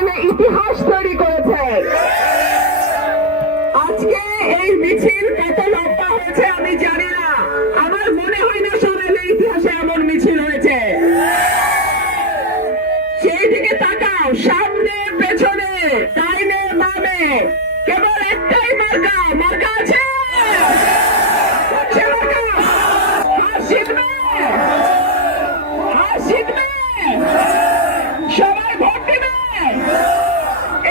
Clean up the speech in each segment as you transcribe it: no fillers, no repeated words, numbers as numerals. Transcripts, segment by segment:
সরাইলে ইতিহাস তৈরি করেছে। আজকে এই মিছিল কত লম্বা হয়েছে আমি জানি না, আমার মনে হয় না সরাইলের ইতিহাসে এমন মিছিল হয়েছে। সেই দিকে তাকাও, সামনে পেছনে ডাইনে বামে কেবল একটাই মার্কা, মার্কা আছে। সবাই ভোট দিবে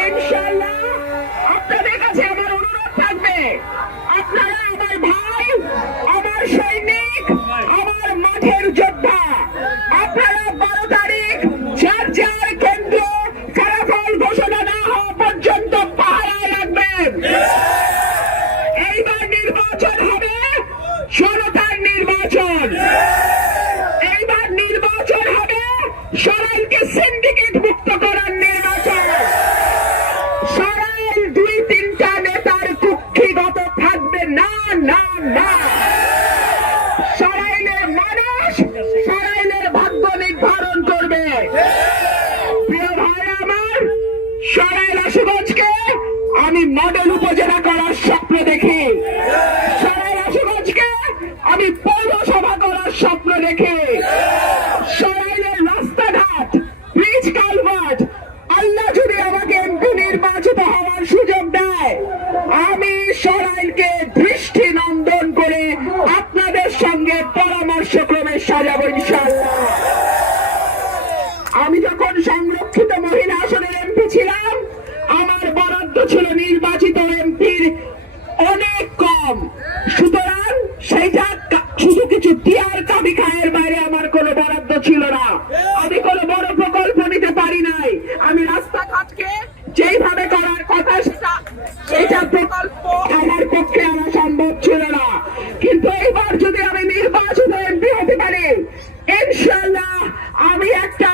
ইনশাআল্লাহ। আপনাদের কাছে আমার অনুরোধ থাকবে, আপনারা আমার ভাই, আমার সৈনিক, আমার মাঠের যোদ্ধা, আপনারা 12 তারিখ যার যার কেন্দ্র ফলাফল ঘোষণা না হওয়া পর্যন্ত পাহারায় রাখবেন। এইবার নির্বাচন হবে জনতার নির্বাচন। এইবার নির্বাচন হবে সরাইলকে সিন্ডিকেট মুক্ত করার নির্বাচন। সরাইল 2-3টা নেতার কুক্ষিগত থাকবে না, না, না। সরাইলের মানুষ সরাইলের ভাগ্য নির্ধারণ করবে। প্রিয় ভাই আমার, সরাইল আশুগঞ্জকে আমি মডেল উপজেলা করার স্বপ্ন দেখি। সরাইল আশুগঞ্জকে আমি পৌরসভা করার স্বপ্ন দেখি। সরাইলের রাস্তাঘাট, ব্রিজ কালভার্ট, আল্লাহ যদি আমাকে এমপি নির্বাচিত হওয়ার সুযোগ দেয়, আমি সরাইলকে দৃষ্টি নন্দন করে আপনাদের সঙ্গে পরামর্শ ক্রমে সাজাবো ইনশাআল্লাহ। আমি যখন সংরক্ষিত মহিলা আসনের এমপি ছিলাম, আমার বরাদ্দ ছিল নির্বাচিত এমপির অনেক কম। সুতরাং সেইটা শুধু কিছু টিয়ার কাবি খায়ের বাইরে আমার কোনো বরাদ্দ ছিল না। আমি কোনো বড় প্রকল্প নিতে পারি নাই। আমি রাস্তাঘাটকে যেইভাবে করার কথা সেটা প্রকল্প আমার পক্ষে আনা সম্ভব ছিল না। কিন্তু এইবার যদি আমি নির্বাচিত এমপি হতে পারি, ইনশাআল্লাহ আমি একটা